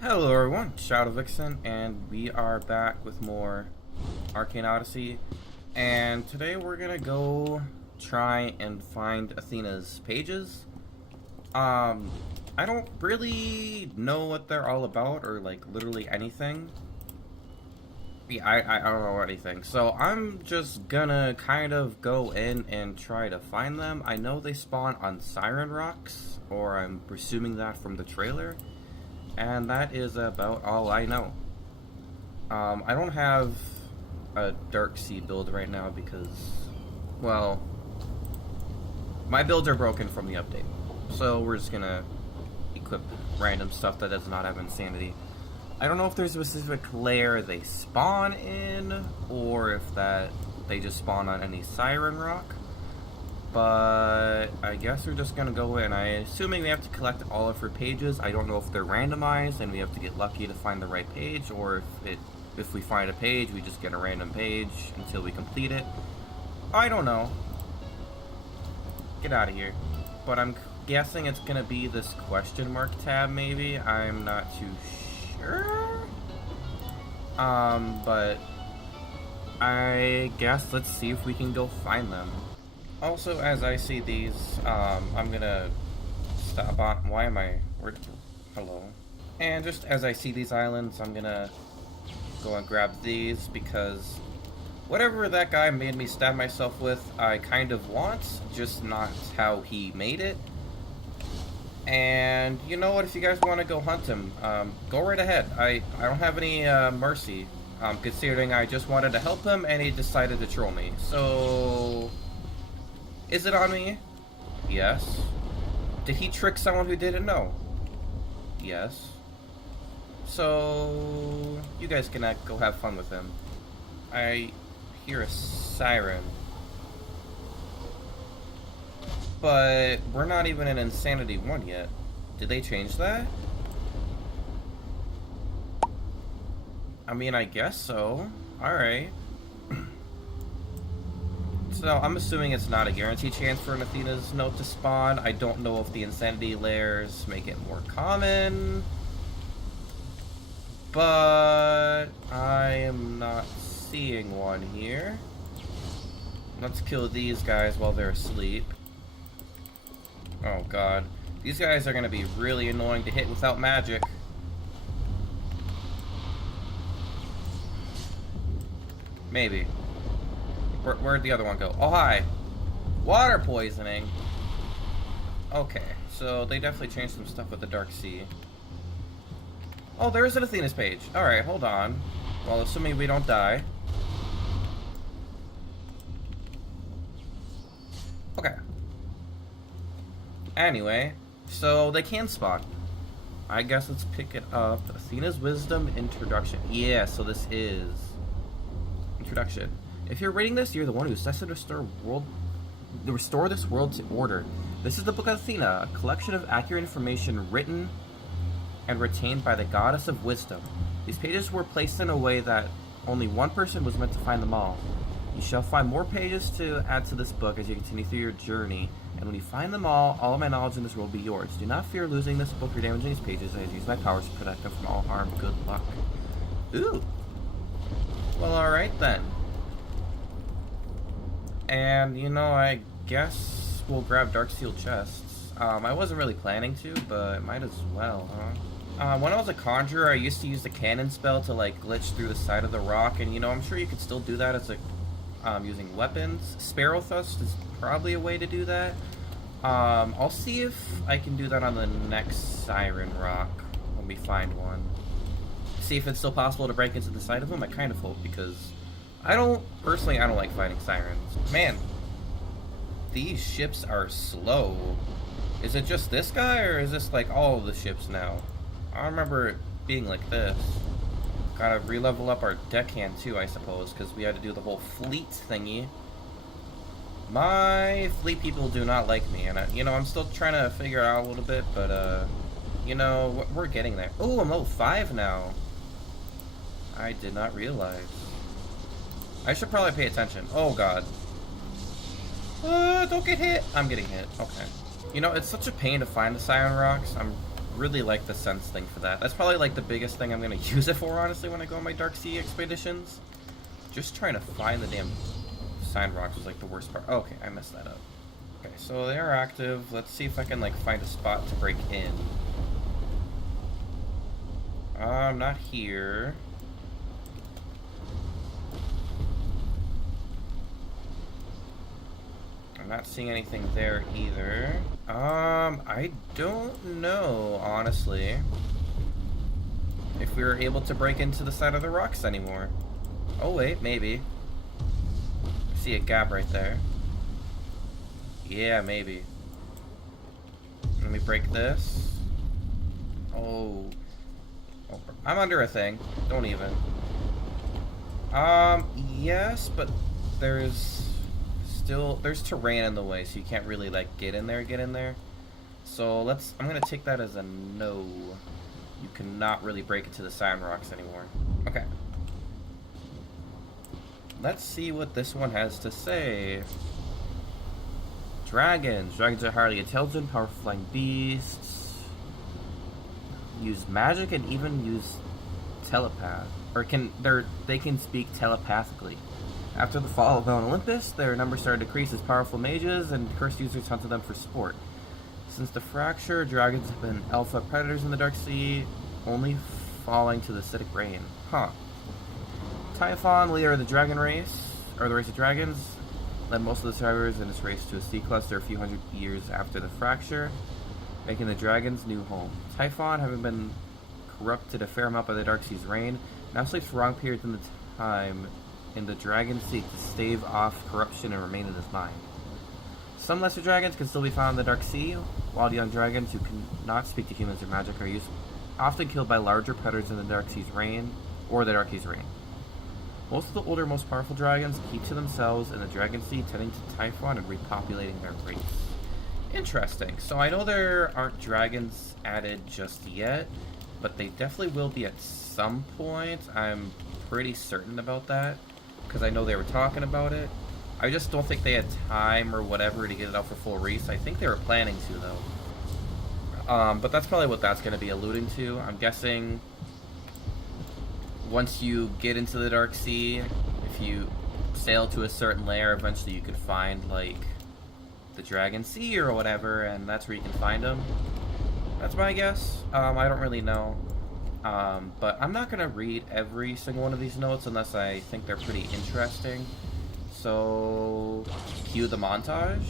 Hello everyone, Shadow Vixen, and we are back with more Arcane Odyssey. And today we're gonna go try and find Athena's pages. I don't really know what they're all about, or like literally anything. Yeah, I don't know anything. So I'm just gonna kind of go in and try to find them. I know they spawn on Siren Rocks, or I'm presuming that from the trailer. And that is about all I know. I don't have a Dark Sea build right now because, well, my builds are broken from the update. So we're just gonna equip random stuff that does not have insanity. I don't know if there's a specific layer they spawn in, or if that they just spawn on any Siren Rock. But I guess we're just gonna go in. I'm assuming we have to collect all of her pages. I don't know if they're randomized and we have to get lucky to find the right page, or if we find a page, we just get a random page until we complete it. I don't know. Get out of here. But I'm guessing it's gonna be this question mark tab, maybe. I'm not too sure. But I guess let's see if we can go find them. Also, as I see these, I'm gonna stop on. Why am I? Hello. And just as I see these islands, I'm gonna go and grab these because whatever that guy made me stab myself with, I kind of want, just not how he made it. And you know what? If you guys want to go hunt him, go right ahead. I don't have any mercy, considering I just wanted to help him and he decided to troll me. So. Is it on me? Yes. Did he trick someone who didn't know? Yes. So you guys can go have fun with him. I hear a siren. But we're not even in Insanity 1 yet. Did they change that? I mean, I guess so. Alright. So I'm assuming it's not a guaranteed chance for an Athena's note to spawn. I don't know if the Insanity layers make it more common. But I am not seeing one here. Let's kill these guys while they're asleep. Oh god. These guys are going to be really annoying to hit without magic. Maybe. Where'd the other one go? Oh, hi. Water poisoning. Okay, so they definitely changed some stuff with the Dark Sea. Oh, there is an Athena's page. Alright, hold on. Well, assuming we don't die. Okay. Anyway, so they can spawn. I guess let's pick it up. Athena's Wisdom Introduction. Yeah, so this is Introduction. If you're reading this, you're the one who's destined to restore this world to order. This is the Book of Athena, a collection of accurate information written and retained by the Goddess of Wisdom. These pages were placed in a way that only one person was meant to find them all. You shall find more pages to add to this book as you continue through your journey, and when you find them all of my knowledge in this world will be yours. Do not fear losing this book or damaging these pages, as I use my powers to protect them from all harm. Good luck. Ooh. Well, alright then. And, you know, I guess we'll grab Dark Seal chests. I wasn't really planning to, but might as well, huh? When I was a conjurer, I used to use the cannon spell to, like, glitch through the side of the rock, and, you know, I'm sure you could still do that as a, using weapons. Sparrow Thrust is probably a way to do that. I'll see if I can do that on the next Siren Rock when we find one. See if it's still possible to break into the side of them. I kind of hope, because Personally, I don't like fighting sirens. Man, these ships are slow. Is it just this guy, or is this like all of the ships now? I remember it being like this. Gotta re-level up our deckhand too, I suppose, because we had to do the whole fleet thingy. My fleet people do not like me, and you know, I'm still trying to figure it out a little bit, but you know, we're getting there. Oh, I'm level 5 now. I did not realize. I should probably pay attention. Oh god. Don't get hit. I'm getting hit. Okay. You know, it's such a pain to find the Siren Rocks. I'm really like the sense thing for that. That's probably like the biggest thing I'm gonna use it for, honestly, when I go on my Dark Sea expeditions. Just trying to find the damn Siren Rocks was like the worst part. Okay, I messed that up. Okay, so they are active. Let's see if I can like find a spot to break in. Not here. I'm not seeing anything there either. I don't know, honestly, if we were able to break into the side of the rocks anymore. Oh wait, maybe. I see a gap right there. Yeah, maybe. Let me break this. Oh, I'm under a thing. Don't even. Yes, but there's terrain in the way, so you can't really like get in there. So I'm gonna take that as a no. You cannot really break into the Siren Rocks anymore. Okay. Let's see what this one has to say. Dragons. Dragons are highly intelligent, powerful flying beasts. Use magic and even use telepath. Or they can speak telepathically. After the fall of Mount Olympus, their numbers started to decrease as powerful mages and cursed users hunted them for sport. Since the fracture, dragons have been alpha predators in the Dark Sea, only falling to the acidic rain. Huh. Typhon, leader of the dragon race, or the race of dragons, led most of the survivors in this race to a sea cluster a few hundred years after the fracture, making the dragons' new home. Typhon, having been corrupted a fair amount by the Dark Sea's rain, now sleeps for long periods in the time in the dragon seek to stave off corruption and remain in his mind. Some lesser dragons can still be found in the Dark Sea, while young dragons who cannot speak to humans or magic are often killed by larger predators in the Dark Sea's rain, or the Dark Sea's rain. Most of the older, most powerful dragons keep to themselves in the Dragon Sea, tending to Typhon and repopulating their race. Interesting. So I know there aren't dragons added just yet, but they definitely will be at some point. I'm pretty certain about that, because I know they were talking about it. I just don't think they had time or whatever to get it out for full release. I think they were planning to, though. But that's probably what that's going to be alluding to. I'm guessing once you get into the Dark Sea, if you sail to a certain layer, eventually you can find, like, the Dragon Sea or whatever, and that's where you can find them. That's my guess. I don't really know. But I'm not going to read every single one of these notes unless I think they're pretty interesting. So, cue the montage.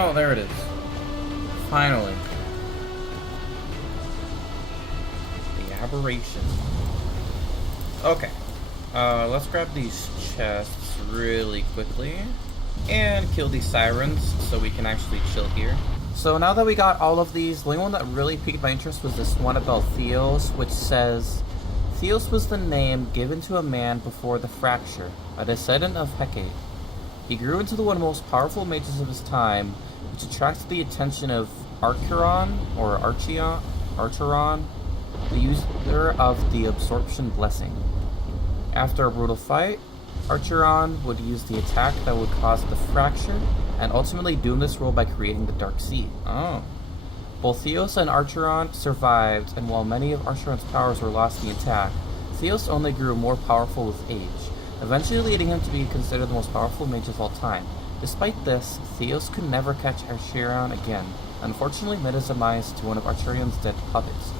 Oh, there it is. Finally. The aberration. Okay. Let's grab these chests really quickly and kill these sirens so we can actually chill here. So now that we got all of these, the only one that really piqued my interest was this one about Theos, which says, Theos was the name given to a man before the fracture, a descendant of Hecate. He grew into one of the most powerful mages of his time, which attracted the attention of Archeron, or Archeron, the user of the Absorption Blessing. After a brutal fight, Archeron would use the attack that would cause the fracture, and ultimately doom this world by creating the Dark Sea. Oh. Both Theos and Archeron survived, and while many of Archeron's powers were lost in the attack, Theos only grew more powerful with age, eventually leading him to be considered the most powerful mage of all time. Despite this, Theos could never catch Archeron again, unfortunately met his demise to one of Archeron's dead puppets.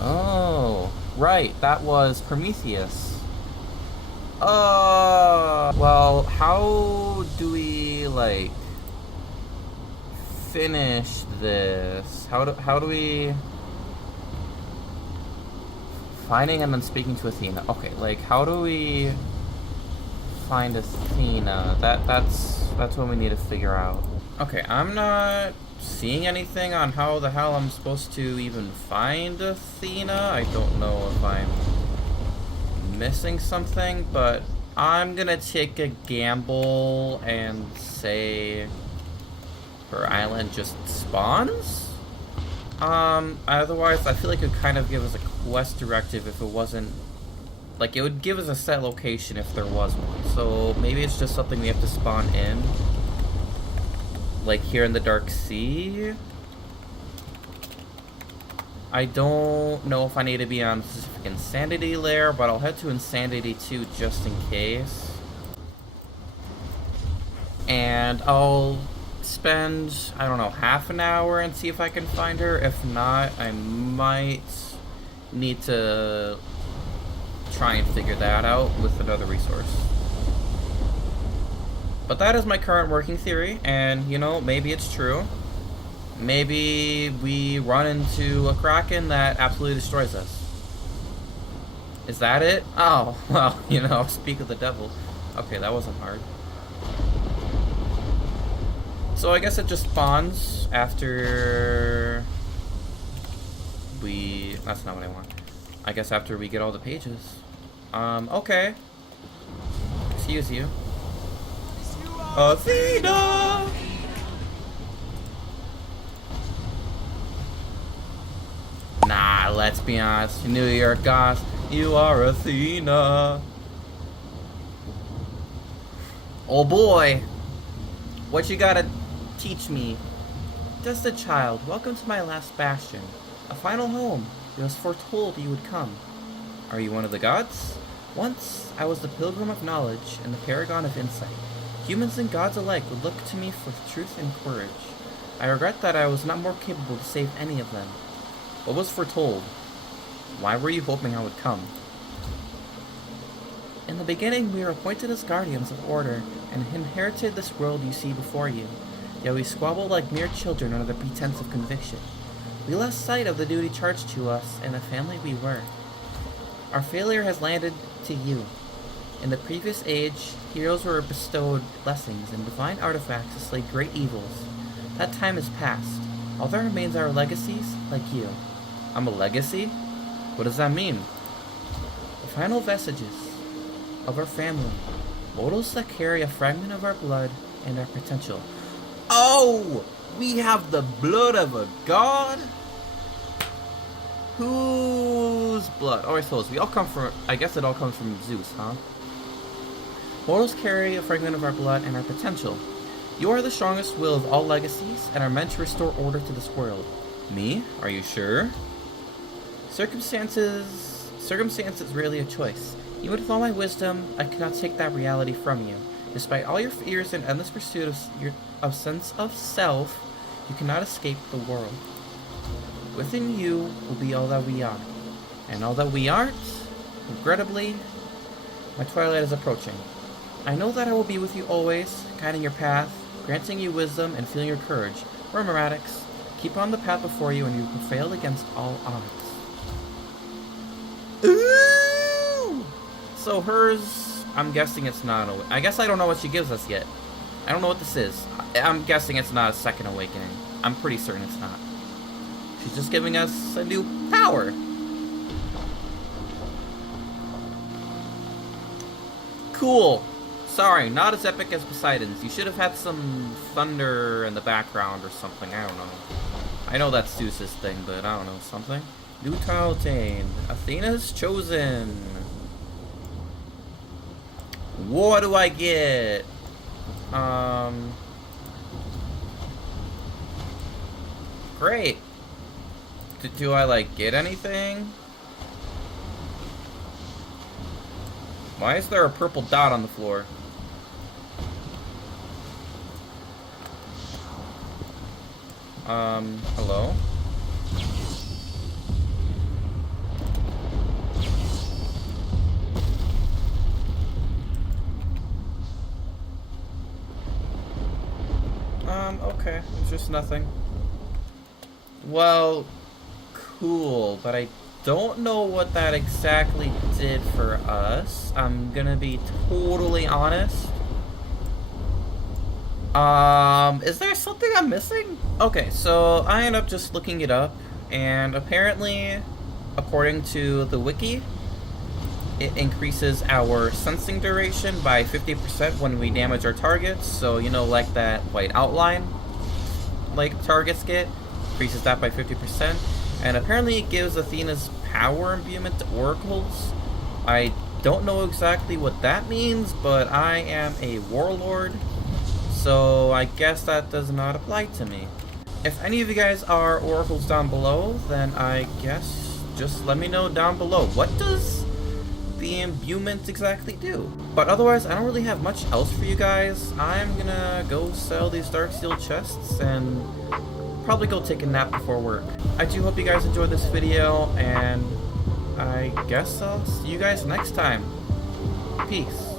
Oh, right, that was Prometheus. Well, how do we, like, finish this? How do we... Finding and then speaking to Athena. Okay, like, how do we find Athena? That's what we need to figure out. Okay, I'm not seeing anything on how the hell I'm supposed to even find Athena. I don't know if I'm missing something, but I'm gonna take a gamble and say her island just spawns? Otherwise I feel like it would kind of give us a quest directive if it wasn't, like, it would give us a set location if there was one. So maybe it's just something we have to spawn in, like here in the Dark Sea. I don't know if I need to be on a specific Insanity layer, but I'll head to Insanity 2 just in case. And I'll spend, I don't know, half an hour and see if I can find her. If not, I might need to try and figure that out with another resource. But that is my current working theory, and, you know, maybe it's true. Maybe we run into a Kraken that absolutely destroys us. Is that it? Oh, well, you know, speak of the devil. Okay, that wasn't hard. So I guess it just spawns after we... That's not what I want. I guess after we get all the pages. Okay. Excuse you. Athena! Nah, let's be honest. New York goth, you are Athena. Oh boy. What you gotta teach me? Just a child, welcome to my last bastion. A final home. It was foretold you would come. Are you one of the gods? Once, I was the pilgrim of knowledge and the paragon of insight. Humans and gods alike would look to me for truth and courage. I regret that I was not more capable to save any of them. What was foretold? Why were you hoping I would come? In the beginning, we were appointed as guardians of order and inherited this world you see before you. Yet we squabbled like mere children under the pretense of conviction. We lost sight of the duty charged to us and the family we were. Our failure has landed to you. In the previous age, heroes were bestowed blessings and divine artifacts to slay great evils. That time is past. All that remains are legacies like you. I'm a legacy? What does that mean? The final vestiges of our family. Mortals that carry a fragment of our blood and our potential. Oh! We have the blood of a god? Whose blood? Oh, I suppose we all come from... I guess it all comes from Zeus, huh? Mortals carry a fragment of our blood and our potential. You are the strongest will of all legacies and are meant to restore order to this world. Me? Are you sure? Circumstances is really a choice. Even with all my wisdom, I cannot take that reality from you. Despite all your fears and endless pursuit of sense of self, you cannot escape the world. Within you will be all that we are. And all that we aren't, regrettably, my twilight is approaching. I know that I will be with you always, guiding your path, granting you wisdom and feeling your courage. Remember, Maddox, keep on the path before you and you will prevail against all odds. Ooh! So hers, I'm guessing it's not. I guess I don't know what she gives us yet. I don't know what this is. I'm guessing it's not a second awakening. I'm pretty certain it's not. She's just giving us a new power. Cool. Sorry, not as epic as Poseidon's. You should have had some thunder in the background or something. I don't know. I know that's Zeus's thing, but I don't know. Something. New tile obtained. Athena's chosen. What do I get? Great. Do I, like, get anything? Why is there a purple dot on the floor? Hello? Okay. It's just nothing. Well, cool, but I don't know what that exactly did for us. I'm gonna be totally honest. Is there something I'm missing? Okay, so I end up just looking it up, and apparently, according to the wiki, it increases our sensing duration by 50% when we damage our targets. So, you know, like that white outline, like targets get, increases that by 50%. And apparently it gives Athena's power imbuement to oracles. I don't know exactly what that means, but I am a warlord, so I guess that does not apply to me. If any of you guys are oracles down below, then I guess just let me know down below. What does the imbuement exactly do? But otherwise, I don't really have much else for you guys. I'm gonna go sell these Darksteel chests and probably go take a nap before work. I do hope you guys enjoyed this video, and I guess I'll see you guys next time. Peace.